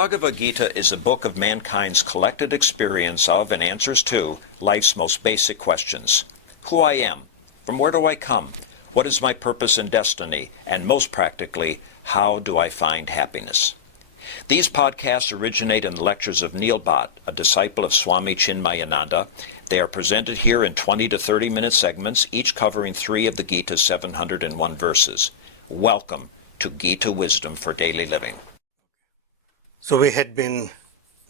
Bhagavad Gita is a book of mankind's collected experience of and answers to life's most basic questions. Who I am, from where do I come, what is my purpose and destiny, and most practically, how do I find happiness? These podcasts originate in the lectures of Neil Bhatt, a disciple of Swami Chinmayananda. They are presented here in 20 to 30-minute segments, each covering 3 of the Gita's 701 verses. Welcome to Gita Wisdom for Daily Living. So we had been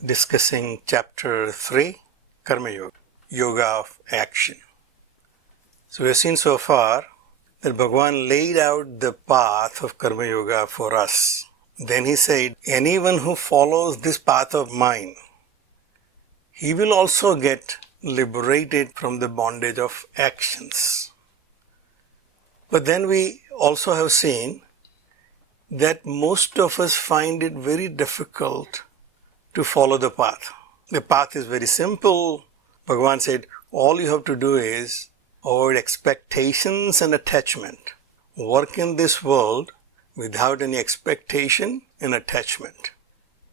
discussing chapter 3, Karma Yoga, Yoga of Action. So we have seen so far that Bhagavan laid out the path of Karma Yoga for us. Then he said, anyone who follows this path of mine, he will also get liberated from the bondage of actions. But then we also have seen that most of us find it very difficult to follow the path. The path is very simple. Bhagavan said, all you have to do is avoid expectations and attachment. Work in this world without any expectation and attachment.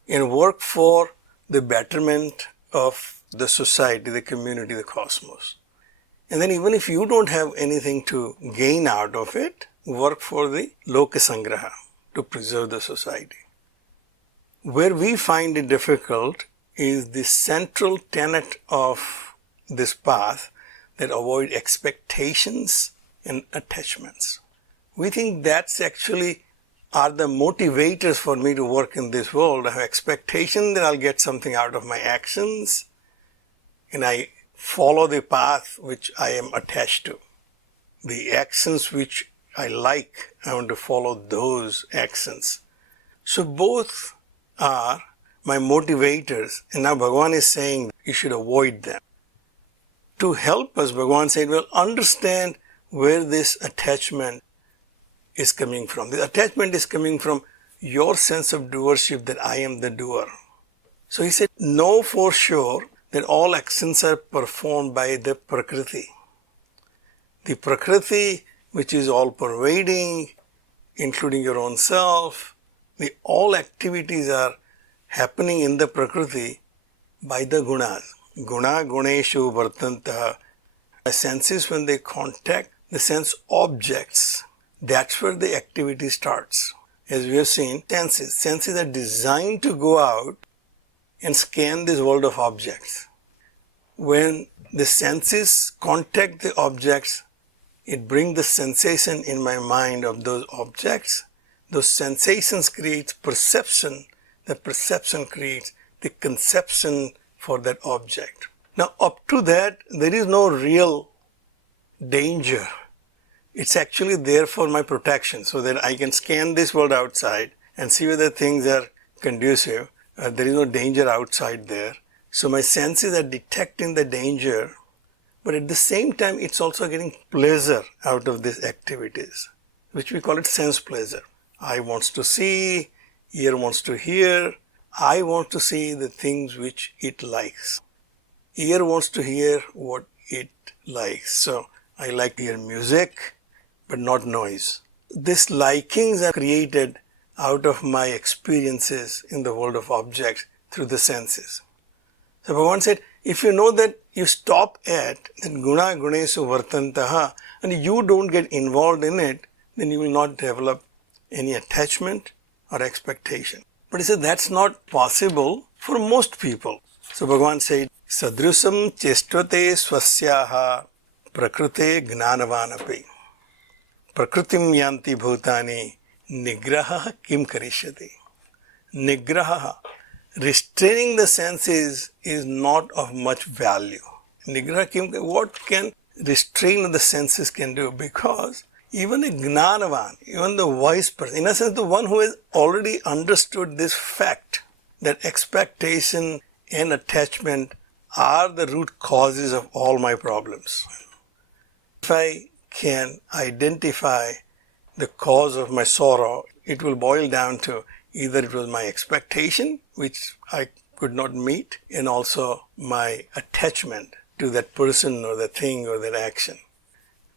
And work for the betterment of the society, the community, the cosmos. And then even if you don't have anything to gain out of it, work for the Loka Sangraha, to preserve the society. Where we find it difficult is the central tenet of this path, that avoid expectations and attachments. We think that's actually are the motivators for me to work in this world. I have expectation that I'll get something out of my actions, and I follow the path which I am attached to. The actions which I like, I want to follow those actions. So both are my motivators, and now Bhagavan is saying you should avoid them. To help us, Bhagavan said, well, understand where this attachment is coming from. The attachment is coming from your sense of doership, that I am the doer. So he said, know for sure that all actions are performed by the Prakriti. The Prakriti, which is all pervading, including your own self, all activities are happening in the Prakriti by the gunas. Guna guneshu vartantaha. The senses, when they contact the sense objects, that's where the activity starts. As we have seen, senses are designed to go out and scan this world of objects. When the senses contact the objects, it brings the sensation in my mind of those objects. Those sensations create perception. The perception creates the conception for that object. Now, up to that, there is no real danger. It's actually there for my protection, so that I can scan this world outside and see whether things are conducive. There is no danger outside there. So my senses are detecting the danger, but at the same time, it's also getting pleasure out of these activities, which we call it sense pleasure. Eye wants to see, ear wants to hear. I want to see the things which it likes. Ear wants to hear what it likes. So I like to hear music, but not noise. These likings are created out of my experiences in the world of objects through the senses. So Bhagavan said, if you know that you stop at that guna gunesu vartantaha and you don't get involved in it, then you will not develop any attachment or expectation. But he said that's not possible for most people. So Bhagavan said, Sadrusam chestvate swasyaha prakrute gnanavanapi. Prakritim yanti bhutani nigraha kim karishyati. Nigraha, restraining the senses, is not of much value. Nigraha kim, what can restrain the senses can do? Because even a gnanavan, even the wise person, in a sense the one who has already understood this fact, that expectation and attachment are the root causes of all my problems. If I can identify the cause of my sorrow, it will boil down to either it was my expectation, which I could not meet, and also my attachment to that person or that thing or that action.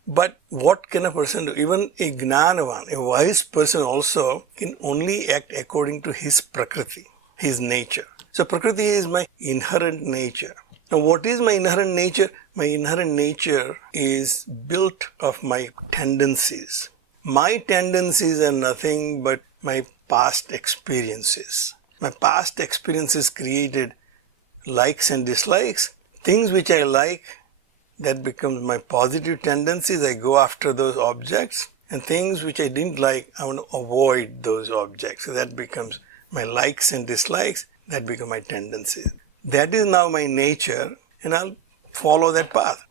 But what can a person do? Even a gnanavan, a wise person also, can only act according to his prakriti. his nature. So Prakriti is my inherent nature. Now what is my inherent nature? My inherent nature is built of my tendencies. My tendencies are nothing but my past experiences. My past experiences created likes and dislikes. Things which I like, that becomes my positive tendencies. I go after those objects. And things which I didn't like, I want to avoid those objects. So that becomes my likes and dislikes. That become my tendencies. That is now my nature, and I'll follow that path.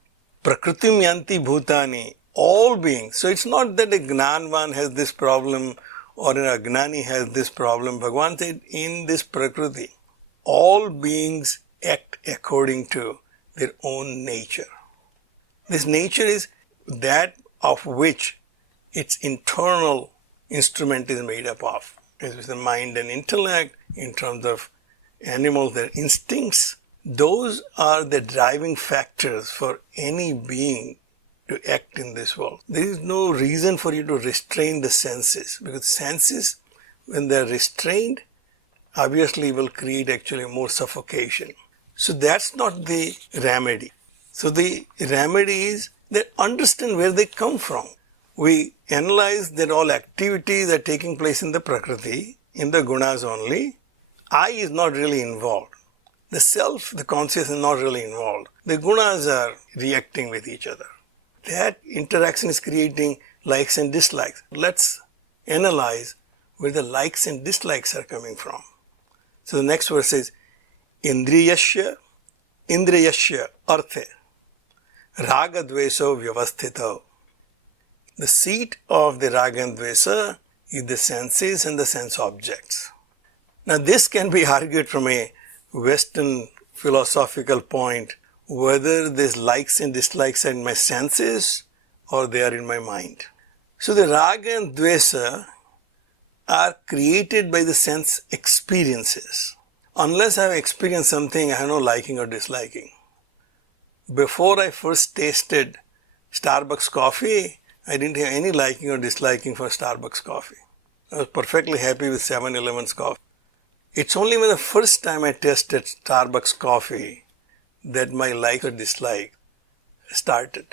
Prakritim yanti bhutani, all beings. So it's not that a Gnanvan has this problem or an Agnani has this problem. Bhagavan said, in this Prakriti, all beings act according to their own nature. This nature is that of which its internal instrument is made up of. It is the mind and intellect. In terms of animals, their instincts. Those are the driving factors for any being to act in this world. There is no reason for you to restrain the senses, because senses, when they are restrained, obviously will create actually more suffocation. So that's not the remedy. So the remedy is that understand where they come from. We analyze that all activities are taking place in the Prakriti, in the gunas only. I is not really involved. The self, the conscious, is not really involved. The gunas are reacting with each other. That interaction is creating likes and dislikes. Let's analyze where the likes and dislikes are coming from. So the next verse is, Indriyasya arthe raga dveso vyavasthito. The seat of the raga and dvesa is the senses and the sense objects. Now this can be argued from a Western philosophical point, whether these likes and dislikes are in my senses or they are in my mind. So the raga and dvesa are created by the sense experiences. Unless I have experienced something, I have no liking or disliking. Before I first tasted Starbucks coffee, I didn't have any liking or disliking for Starbucks coffee. I was perfectly happy with 7-Eleven's coffee. It's only when the first time I tasted Starbucks coffee that my like or dislike started.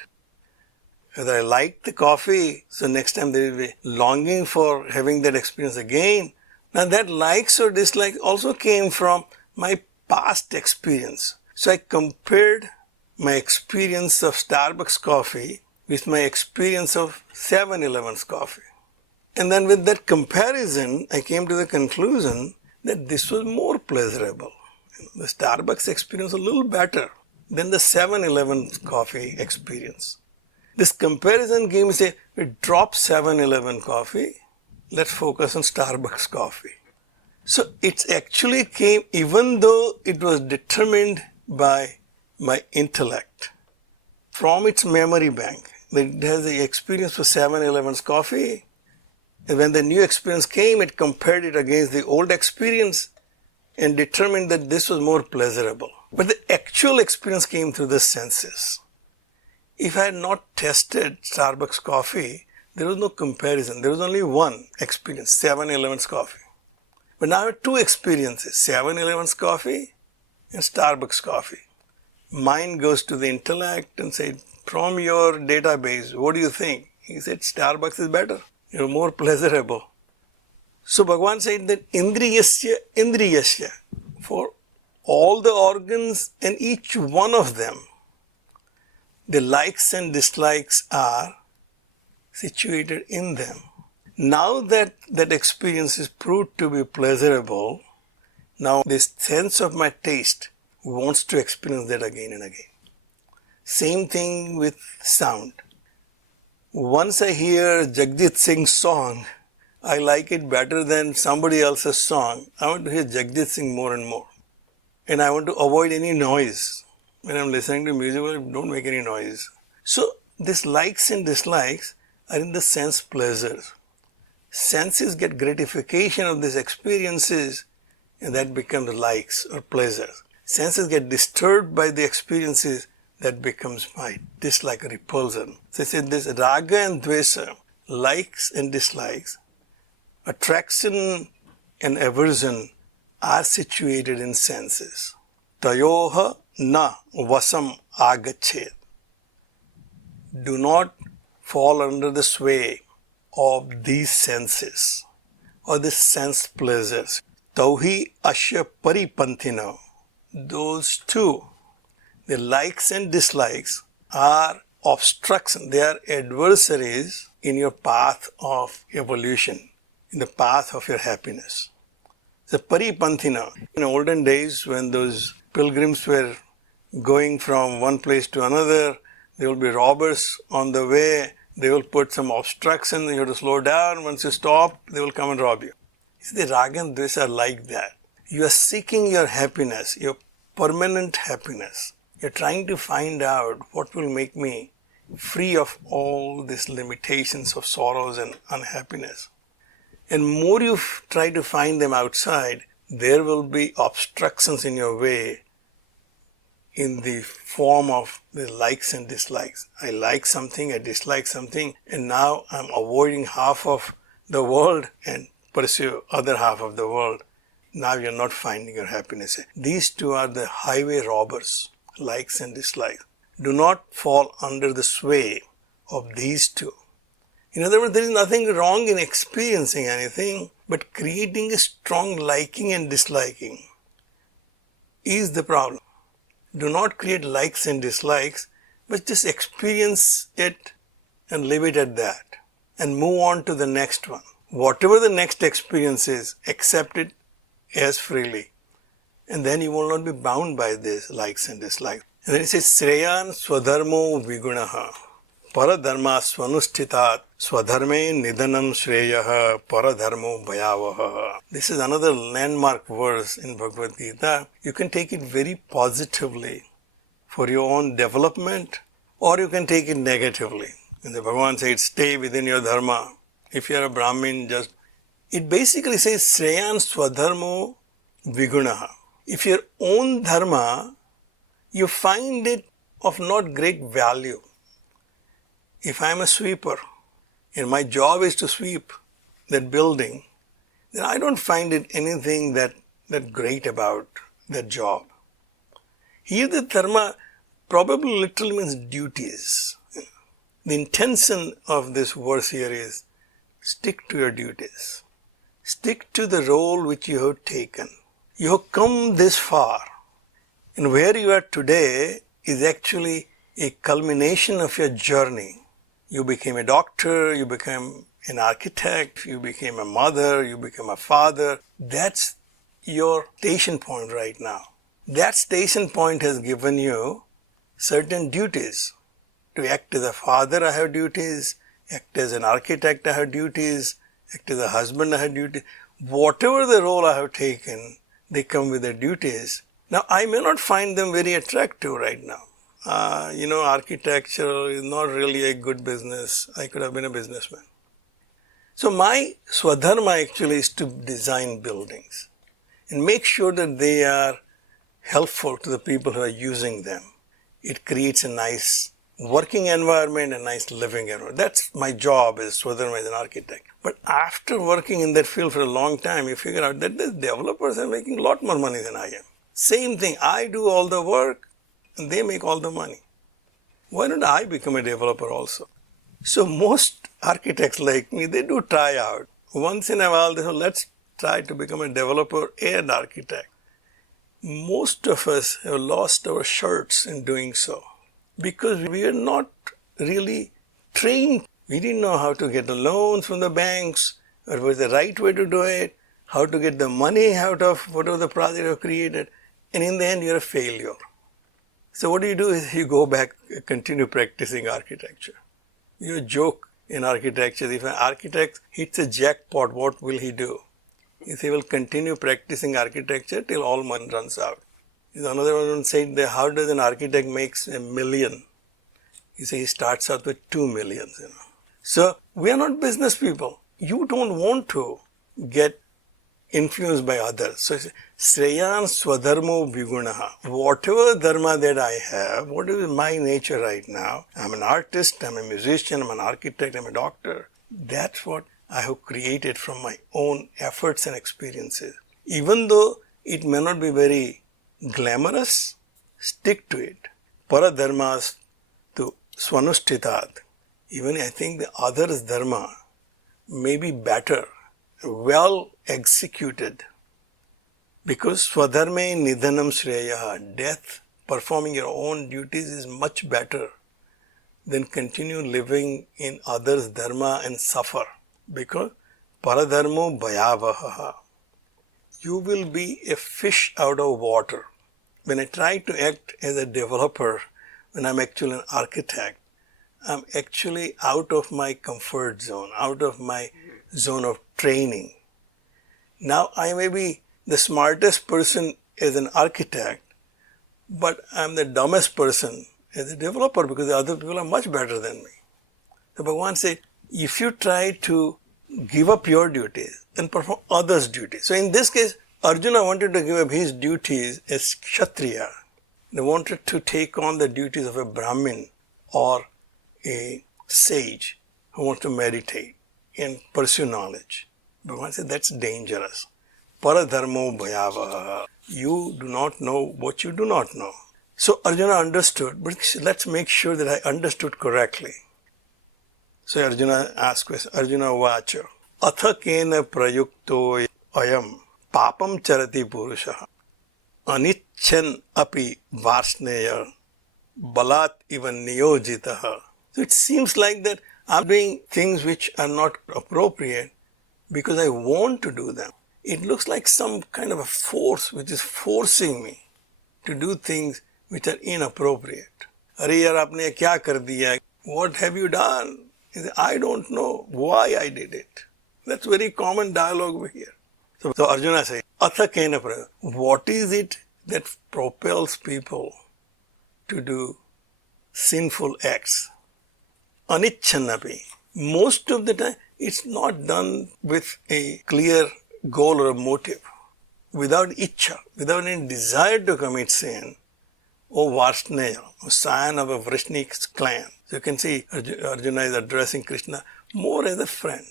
Whether I liked the coffee, so next time there will be longing for having that experience again. Now that likes or dislikes also came from my past experience. So I compared my experience of Starbucks coffee with my experience of 7-Eleven's coffee. And then with that comparison, I came to the conclusion that this was more pleasurable. The Starbucks experience was a little better than the 7-Eleven coffee experience. This comparison gave me, say, we drop 7-Eleven coffee, let's focus on Starbucks coffee. So it actually came, even though it was determined by my intellect, from its memory bank. It has the experience for 7-Eleven's coffee. And when the new experience came, it compared it against the old experience and determined that this was more pleasurable. But the actual experience came through the senses. If I had not tested Starbucks coffee, there was no comparison. There was only one experience, 7-Eleven's coffee. But now I have two experiences, 7-Eleven's coffee and Starbucks coffee. Mind goes to the intellect and says, from your database, what do you think? He said, Starbucks is better. You're more pleasurable. So Bhagavan said that indriyasya, for all the organs and each one of them, the likes and dislikes are situated in them. Now that that experience is proved to be pleasurable, now this sense of my taste wants to experience that again and again. Same thing with sound. Once I hear Jagjit Singh's song, I like it better than somebody else's song. I want to hear Jagjit Singh more and more. And I want to avoid any noise. When I'm listening to music, don't make any noise. So, these likes and dislikes are in the sense pleasures. Senses get gratification of these experiences, and that becomes likes or pleasures. Senses get disturbed by the experiences, that becomes my dislike or repulsion. So I said this raga and dvesa, likes and dislikes, attraction and aversion are situated in senses. Tayoha na vasam agachet. Do not fall under the sway of these senses or the sense pleasures. Tauhi asya paripanthina. Those two, the likes and dislikes, are obstruction. They are adversaries in your path of evolution, in the path of your happiness. The paripanthina. In olden days, when those pilgrims were going from one place to another, there will be robbers on the way. They will put some obstruction. You have to slow down. Once you stop, they will come and rob you. The raga and dvesha are like that. You are seeking your happiness, your permanent happiness. You are trying to find out what will make me free of all these limitations of sorrows and unhappiness. And more you try to find them outside, there will be obstructions in your way in the form of the likes and dislikes. I like something, I dislike something, and now I'm avoiding half of the world and pursue other half of the world. Now you're not finding your happiness. These two are the highway robbers, likes and dislikes. Do not fall under the sway of these two. In other words, there is nothing wrong in experiencing anything, but creating a strong liking and disliking is the problem. Do not create likes and dislikes, but just experience it and leave it at that and move on to the next one. Whatever the next experience is, accept it as freely. And then you will not be bound by this likes and dislikes. And then it says, Sreyan swadharmo vigunaha paradharma swanushthitat swadharme nidanam shreyaha paradharmo bhayavaha. This is another landmark verse in Bhagavad Gita. You can take it very positively for your own development, or you can take it negatively. And the Bhagavan said, stay within your dharma. If you are a Brahmin, it basically says, Sreyan swadharmo vigunaha. If your own dharma, you find it of not great value. If I am a sweeper and my job is to sweep that building, then I don't find it anything that great about that job. Here the dharma probably literally means duties. The intention of this verse here is stick to your duties. Stick to the role which you have taken. You have come this far. And where you are today is actually a culmination of your journey. You became a doctor, you became an architect, you became a mother, you became a father. That's your station point right now. That station point has given you certain duties. To act as a father, I have duties. Act as an architect, I have duties. Act as a husband, I have duties. Whatever the role I have taken, they come with their duties. Now, I may not find them very attractive right now. Architecture is not really a good business. I could have been a businessman. So my swadharma actually is to design buildings and make sure that they are helpful to the people who are using them. It creates a nice working environment, a nice living environment. That's my job as swadharma as an architect. But after working in that field for a long time, you figure out that the developers are making a lot more money than I am. Same thing, I do all the work and they make all the money. Why don't I become a developer also? So most architects like me, they do try out. Once in a while, they say, let's try to become a developer and architect. Most of us have lost our shirts in doing so because we are not really trained. We didn't know how to get the loans from the banks, or what was the right way to do it, how to get the money out of whatever the project you have created, and in the end, you're a failure. So what do? Is you go back, continue practicing architecture. You joke in architecture, if an architect hits a jackpot, what will he do? He will continue practicing architecture till all money runs out. Another one said, how does an architect make $1 million? He starts out with 2 million. So we are not business people. You don't want to get influenced by others. So Sreyan swadharmo vigunaha. Whatever dharma that I have, what is my nature right now? I'm an artist, I'm a musician, I'm an architect, I'm a doctor. That's what I have created from my own efforts and experiences. Even though it may not be very glamorous, stick to it. Paradharmas to swanushtitad. Even I think the other's dharma may be better, well executed. Because swadharme nidhanam shreyaha, death, performing your own duties is much better than continue living in others' dharma and suffer. Because paradharmo bhayavaha, you will be a fish out of water. When I try to act as a developer, when I'm actually an architect, I'm actually out of my comfort zone, out of my zone of training. Now I may be the smartest person as an architect, but I'm the dumbest person as a developer because the other people are much better than me. So Bhagavan said, if you try to give up your duties and perform others' duties. So in this case, Arjuna wanted to give up his duties as Kshatriya. They wanted to take on the duties of a Brahmin or a sage who wants to meditate and pursue knowledge. Bhagavan said, that's dangerous. Paradharmo bhayavaha. You do not know what you do not know. So Arjuna understood, but let's make sure that I understood correctly. So Arjuna asked question, Arjuna vacha, atha kena prayukto ayam papam charati purusha anichan api varsneya balat even niyojitaha. So it seems like that I'm doing things which are not appropriate because I want to do them. It looks like some kind of a force which is forcing me to do things which are inappropriate. Arey yaar, aapne kya kar diya? What have you done? He said, I don't know why I did it. That's very common dialogue over here. So Arjuna says, Atha kena prayukto. What is it that propels people to do sinful acts? Anichchanapi. Most of the time, it's not done with a clear goal or a motive. Without ichcha, without any desire to commit sin. O Varsneya, a scion of a Vrishnik clan. So you can see Arjuna is addressing Krishna more as a friend.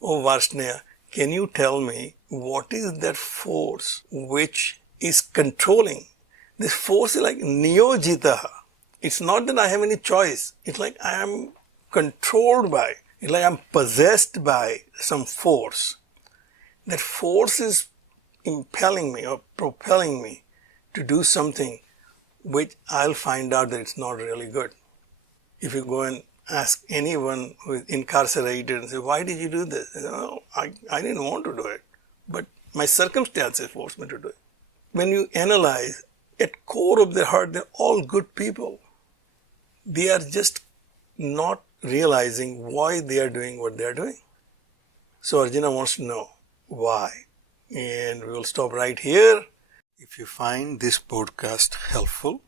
O Varsneya, can you tell me what is that force which is controlling? This force is like niyojitaha. It's not that I have any choice. It's like I am controlled by. It's like I'm possessed by some force. That force is impelling me or propelling me to do something which I'll find out that it's not really good. If you go and ask anyone who is incarcerated and say, why did you do this? They say, oh, I didn't want to do it, but my circumstances forced me to do it. When you analyze, at core of their heart, they're all good people. They are just not realizing why they are doing what they are doing. So Arjuna wants to know why. And we will stop right here. If you find this podcast helpful,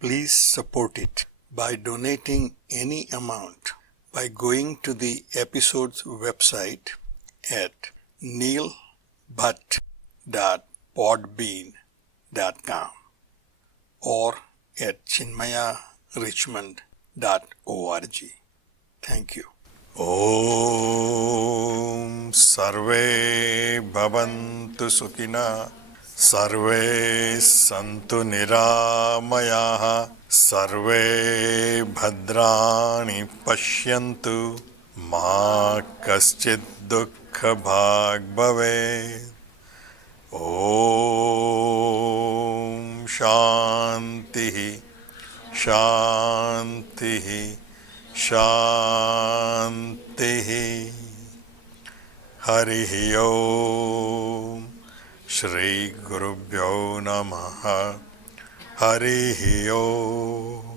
please support it by donating any amount by going to the episode's website at neilbhatt.podbean.com or at chinmayarichmond.org. Thank you. Om Sarve Bhavantu Sukhina Sarve Santu Niramayaha Sarve Bhadrani Pashyantu Ma Kaschid Dukkha Bhag Bhaved. Om Shantihi Shantihi Shantihi. Harihi Om. Shri Gurubhyo Namaha. Harihi Om.